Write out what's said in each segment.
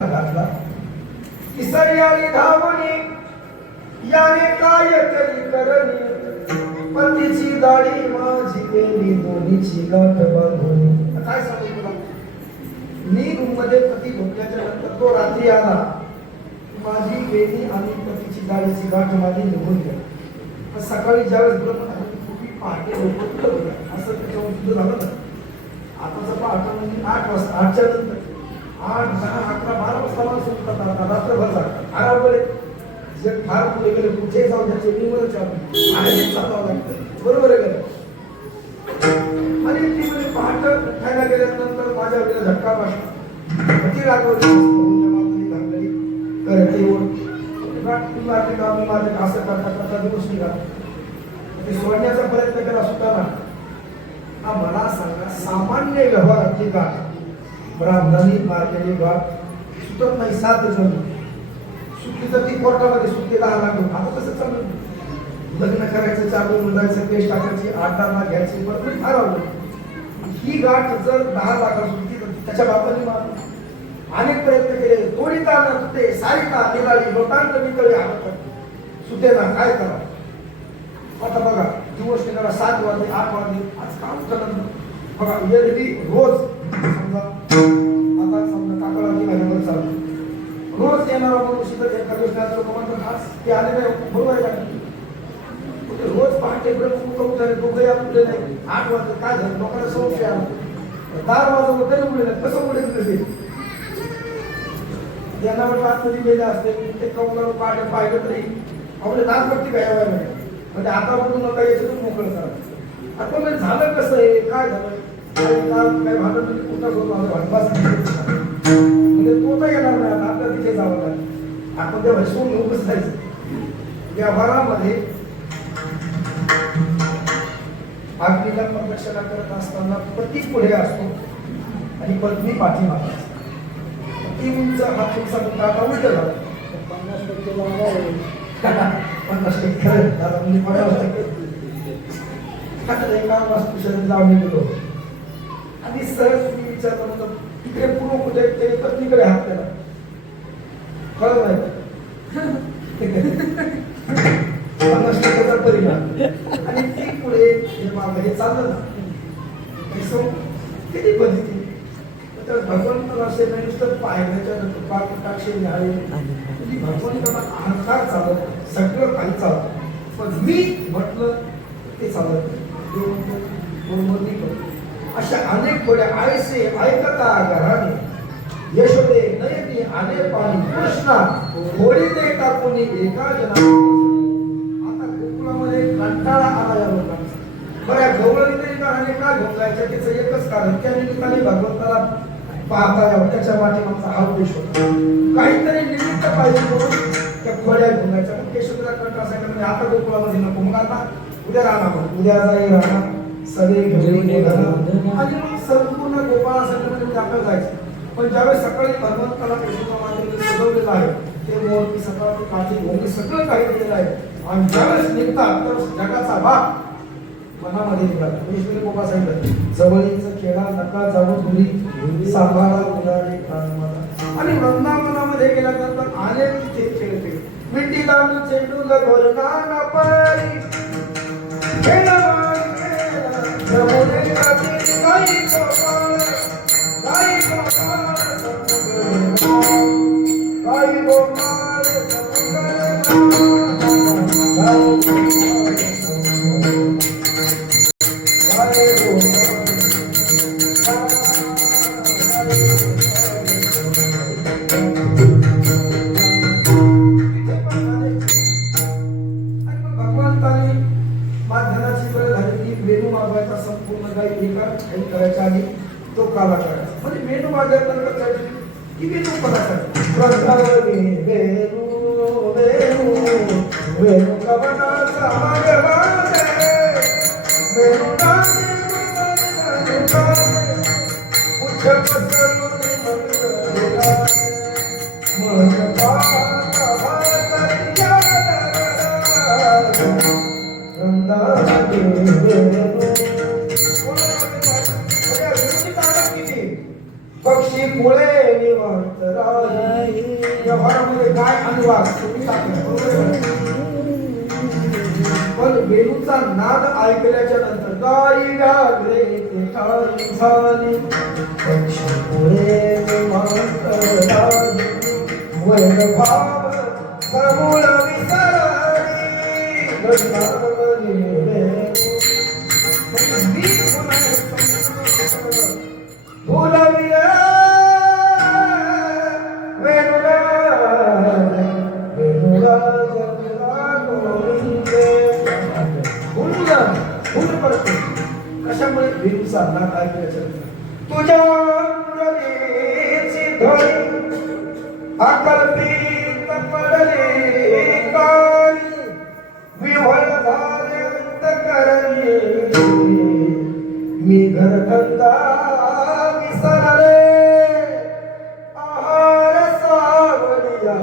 घातला किसर्याली धावणी याने काय तरी करणी पतीची दाढी माझी केली दोन्हीची गाठ बांधून. काय सांगू तुला, मी रूम मध्ये पती झोपल्याच्या नंतर तो रात्री आला, माझी वेणी आणि पतीची दाढीची गाठ माझी निघून गेली. सकाळी ज्यावेळेस पहाटे असं त्याच्यावर सुद्धा झालं ना. आताचा पहाटा म्हणजे 8 वाजता, 8च्या नंतर 8, 10, 11, 12 वाजता मला सुटतात रात्रभर जातात. आरामकडे जे फार पुढे गेले कुठे जाऊ द्यायचे निवडच आहे चालवावं लागतं. बरोबर आहे का? आणि ती म्हणजे पहाट उठायला गेल्यानंतर माझ्या वेळेला झटका बसला. ती रागवली करते माझे असं करता करता दिवस निघाला. ते सोडण्याचा प्रयत्न केला सुद्धा ना. मला सांगा, सामान्य व्यवहारातली गाठ ब्राह्मणांनी मारलेली गाठ सुटत नाही. 7 जण सुट्टीचं ती कोर्टामध्ये सुट्टी 10 लाख. आता कसं चालू, लग्न करायचं, चालू मुलायचं, पेश टाकायची, 8-10 लाख घ्यायची, बरोबर फार आवडली. ही गाठ जर 10 लाख सुट्टी त्याच्या बापाने मारली. अनेक प्रयत्न केले, तोडीता न सुटे, सारिता निराळी, लोटांत नितळी हालत सुटेना. काय करा आता बघा, दिवस निघाला 7 वाजले, 8 वाजले, आज काम करत बघा. एरवी रोज समजा आता समजा काकळा निघाल्यावर चालू रोज येणारा माणूस जर एका दिवसात लोक म्हणतात आज ते आले नाही, बरोबर आहे का? रोज पहाटे उठाले दोघे उठले नाही. 8 वाजले, काय झालं? लोकांना संशय आला. 10 वाजता तरी उठले नाही. कसं उठले ते त्यांना म्हटलं आतमध्ये गेले असते ते कौला पाहिलं पाहिलं तरी आपले दात बघते काय व्हायला म्हणजे आता बघून नका याच्यातून मोकळं करा. आता म्हणजे झालं कसं आहे, काय झालं, काय भांडण म्हणजे कुठं करून म्हणजे तो तर येणार नाही. आता आपल्याला तिथे जावं लागेल. आपण त्या भरसून घेऊन बसायचं. व्यवहारामध्ये अग्नीला प्रदक्षिणा करत असताना पती पुढे असतो आणि पत्नी पाठीमागे असते. ती उंच हात तुमचा आता उलट झाला 50% खरं दादा म्हणजे 50% एका वास्तुशास्त्री लावले गेलो आणि सहज तुम्ही विचारता म्हणतो तिकडे पूर्व कुठे ते पत्नीकडे हात केला. कळत नाही 50%चा परिणाम. आणि ती पुढे हे मागं हे चाललं ना किती पद्धती तर भगवंताला असे नाही नुसतं पायऱ्याच्या पाकटाक्षे मिळाले. भगवंताला अहंकार चालत, सगळं काही चालतं, पण मी म्हटलं ते चालत नाही. अशा अनेक थोड्या आयसे ऐकता घराने यशोदे नयनी आले पाणी कृष्णा होळी ते टाकून एका जना. आता गोकुळामध्ये कंटाळा आला या लोकांचा. बऱ्या गवळणी तरी कहाणी का घेऊन जायचं त्याचं एकच कारण, त्या निमित्ताने भगवंताला पाहता यावं, त्याच्या पाठीमागचा हा उद्देश होता. काहीतरी निमित्त पाहिजे म्हणून त्या खोड्या घेऊन जायच्या. मग केशवला कंटाळा सांगितलं आता गोकुळामध्ये नको, मग आता उद्या राहणार, उद्या जाई राहणार सगळे घेऊन आणि मग संपूर्ण गोपाळासाठी म्हणजे आपल्याला जायचं. पण ज्यावेळेस सकाळी भगवंताला केशवमातेने सजवलेलं आहे ते मोठी सकाळची काठी भोंगी सगळं काही केलेलं आहे आणि ज्यावेळेस निघतात तर जगाचा बाप मनामध्ये निघाला. ईश्वरी गोपा सांगितलं जवळीचं खेळा नका जाऊ धुरी सांभाळा मुलाने प्राणमाला. आणि वृंदावनामध्ये गेल्यानंतर अनेक तिथे खेळ खेळ मिठी दांडू चेंडू लगोरका ना परी जमुने काठी गाई गोपाळ गाई गोपाळ गाई गोपाळ करायचा आणि तो काला करायचा. म्हणजे मेनू वाजल्यानंतर काय की मेनू करायचा. वेणू कवनाचा मागवाले वेणू नामे उच्च पसरून मन पक्षी पुळे निवांत राही. व्यवहारामध्ये काय अनुवाद तुम्ही टाकला, बरोबर आहे? पण वेणूचा नाद ऐकल्याच्या नंतर गाई व्याघ्रे ते ठाई झाली. पक्षी पुळे निवांत राही. वैरभाव समूळ विसरली. गगनावरी वेणू भुलविले कशामुळे वेणूचा नाद ऐकल्याच्या तुझ्या मुरलीची धडी अकल्पित पडली काळी. विव्हळ झाले अंतकरणी मी घरधंदा विसरले. आहार सावलिया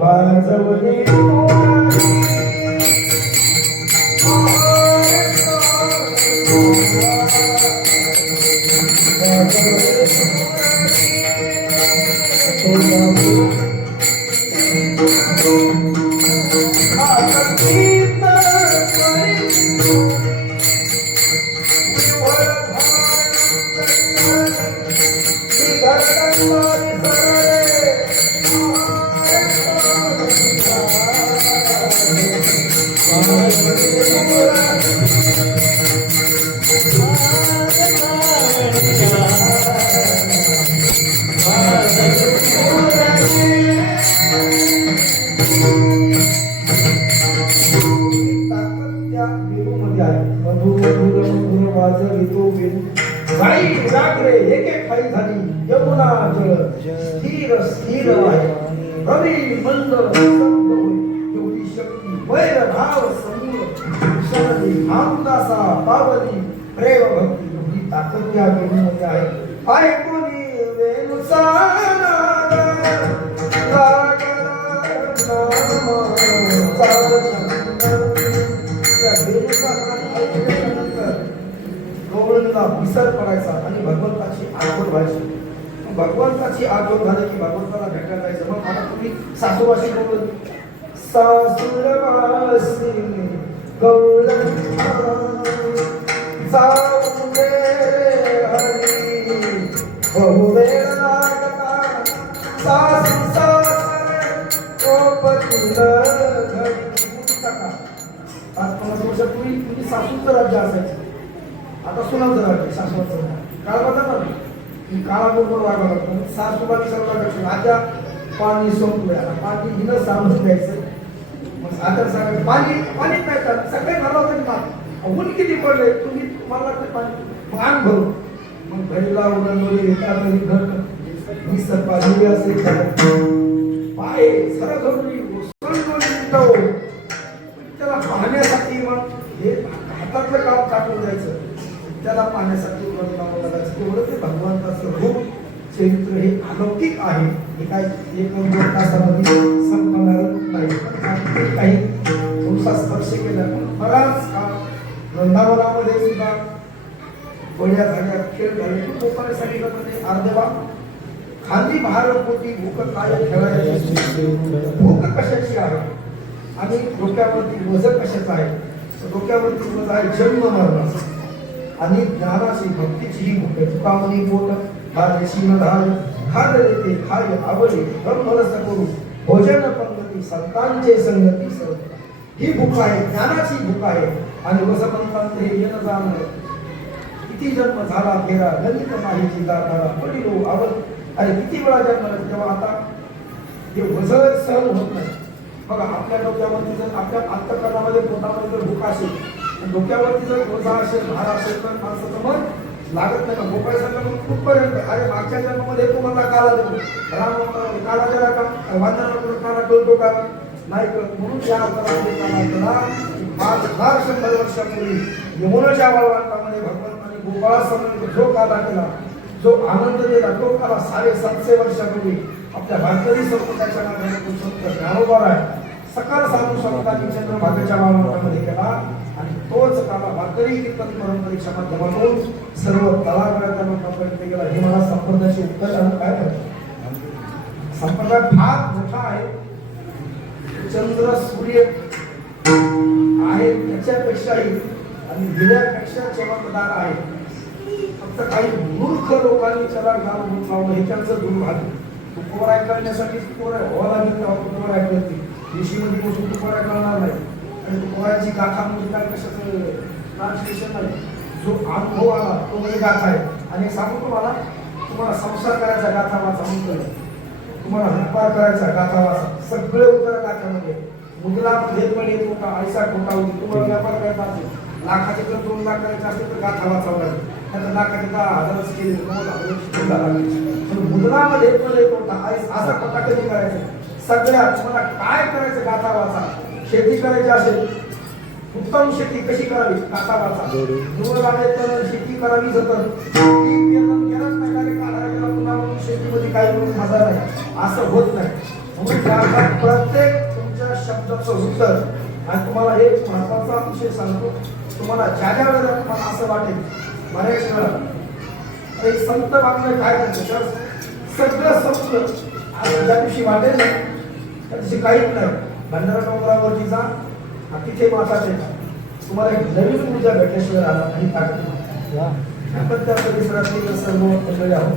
वाजवली यमुना जल स्थिर स्थिर आहे. रवी मंडळ एवढी शक्ती वैर भाव समूळ शरदी आमदासा पावली प्रेम भक्ती एवढी ताकद या वेणूमध्ये आहे. ऐकूनी वेणूचा नाद गवळणीला विसर पडायचा आणि भगवंताची आठवण व्हायची. भगवंताची आठवण झाली की भगवंताला भेटायला जायचं. मग आता तुम्ही सासूवाशी गवळण सासूरवासी गवळण जाऊ दे हरी बहुवेळ लागला सासू सासरे कोपतील घरी. आज 50 वर्षापूर्वी तुम्ही सासूचं राज्य असायचं, आता सुनाचं राज्य सासूचं. काळ बदलला नाही की काळाबरोबर वागावं लागतं. सासूला विसरला लागतं आता पाणी संपलंय, आता पाणी हिनं सामून द्यायचं. मग आता सांगायचं पाणी पाणी प्यायचं सगळे घराला तरी पाणी ऊन किती पडले तुम्ही तुम्हाला लागतं पाणी मग आण भरू. मग घरीला उन्हाळी येतात घरी घर मिसळ पाहिजे असेल पाय सरळ घरी त्याला पाहण्यासाठी मग हे हातातलं काम टाकून जायचं. त्याला पाहण्यासाठी तेवढं ते भगवंताचं रूप चरित्र हे अलौकिक आहे. हे काय 1-2 तासामध्ये संपणार नाही. काही थोडासा स्पर्श केला बराच काळ वृंदावनामध्ये सुद्धा गोळ्या झाल्या खेळ झाले. खूप लोकांनी सांगितलं अर्धवा खाली भार पोटी भूक काय ठेवायची भूक कशाची आहे आणि डोक्यावरती वजन कशाचं आहे. डोक्यावरती वजन आहे जन्म मरण आणि ज्ञानाची भक्तीची ही भूक आहे. तुकामणी पोट खादेशी न धार खाद देते खाय आवडे ब्रह्मरस करू भोजन पंगती संतांचे संगती सर्व. ही भूक आहे, ज्ञानाची भूक आहे. आणि वसंतांत हे येणं जाणं किती जन्म झाला फेरा गणित नाही चिंताधारा पडिलो आवड. अरे किती वेळा जन्म तेव्हा आता हे वजन सहन होत नाही. बघा आपल्या डोक्यावरती जर आपल्या अंतःकरणामध्ये पोटामध्ये जर भूक असेल डोक्यावरती जर वजा असेल भार असेल तर माणसाचं मन लागत नाही. ना भोपाळ्यासारखं मग कुठपर्यंत अरे मागच्या जन्मामध्ये तो मला काला देतो राम काला जरा का वांदर काला कळतो का नाही कळत. म्हणून या फार 100 वर्षापूर्वी यमुनेच्या वाळवंटामध्ये भगवंताने गोपाळासमोर जो काला केला जो आनंद दिला तो काला 750 वर्षापूर्वी आपल्या भारतीय संस्कृतीच्या नावाने संत ज्ञानोबा आहे सकल साधू संतांनी चंद्रभागेच्या वाळवंटामध्ये केला. आणि तोच काला वाकरी कीर्तन परंपरेच्या माध्यमातून सर्व तळागाळाच्या लोकांपर्यंत गेला. हे मला संप्रदायाचे उत्तर आहे. काय करतो संप्रदाय फार मोठा आहे. चंद्र सूर्य आहे त्याच्यापेक्षाही आणि दिल्यापेक्षा चमकदार आहे. फक्त काही मूर्ख लोकांनी त्याला गाव होत लावलं हे त्यांचं दुर्भाग्य. तू कोर ऐकण्यासाठी कोर व्हावं लागेल तेव्हा तू कोर ऐकत देशीमध्ये बसून तू कोर ऐकणार नाही. आणि तू कोराची गाथा म्हणजे काय कशाचं ट्रान्सलेशन नाही. जो अनुभव आला तो म्हणजे गाथा आहे. आणि सांगू तुम्हाला संसार करायचा गाथा वाचा म्हणतोय. तुम्हाला व्यापार करायचा गाथा वाचा. सगळे उत्तर गाथ्यामध्ये मुद्रामध्ये पण येत होता. ऐसा खोटा होती. तुम्हाला व्यापार करायचा असेल लाखाचे जर 2 लाख करायचे असतील तर गाथा वाचावं लागेल. त्यात लाखाचे 10,000 केले मुद्रामध्ये पण येत होता. असा खोटा कधी करायचा. सगळ्या तुम्हाला काय करायचं गाथा वाचा. शेती करायची असेल उत्तम शेती कशी करावी गाथा वाचा. निवड आले तर शेती करावी जतन शेतीमध्ये काही म्हणून खाजा नाही असं होत नाही. म्हणून प्रत्येक तुमच्या शब्दाचं उत्तर. आणि तुम्हाला एक महत्वाचा विषय सांगतो. तुम्हाला ज्या ज्या वेळेला तुम्हाला असं वाटेल बऱ्याच वेळा एक संत वागणं काय करतो तर सगळं संपलं ज्या दिवशी वाटेल त्या दिवशी काहीच नाही. भंडारा डोंगरावरती जा तिथे माता ठेवा. तुम्हाला एक नवीन ऊर्जा भेटल्याशिवाय राहणार नाही. ताकद आपण त्या परिसरातले सर्व मंडळी आहोत.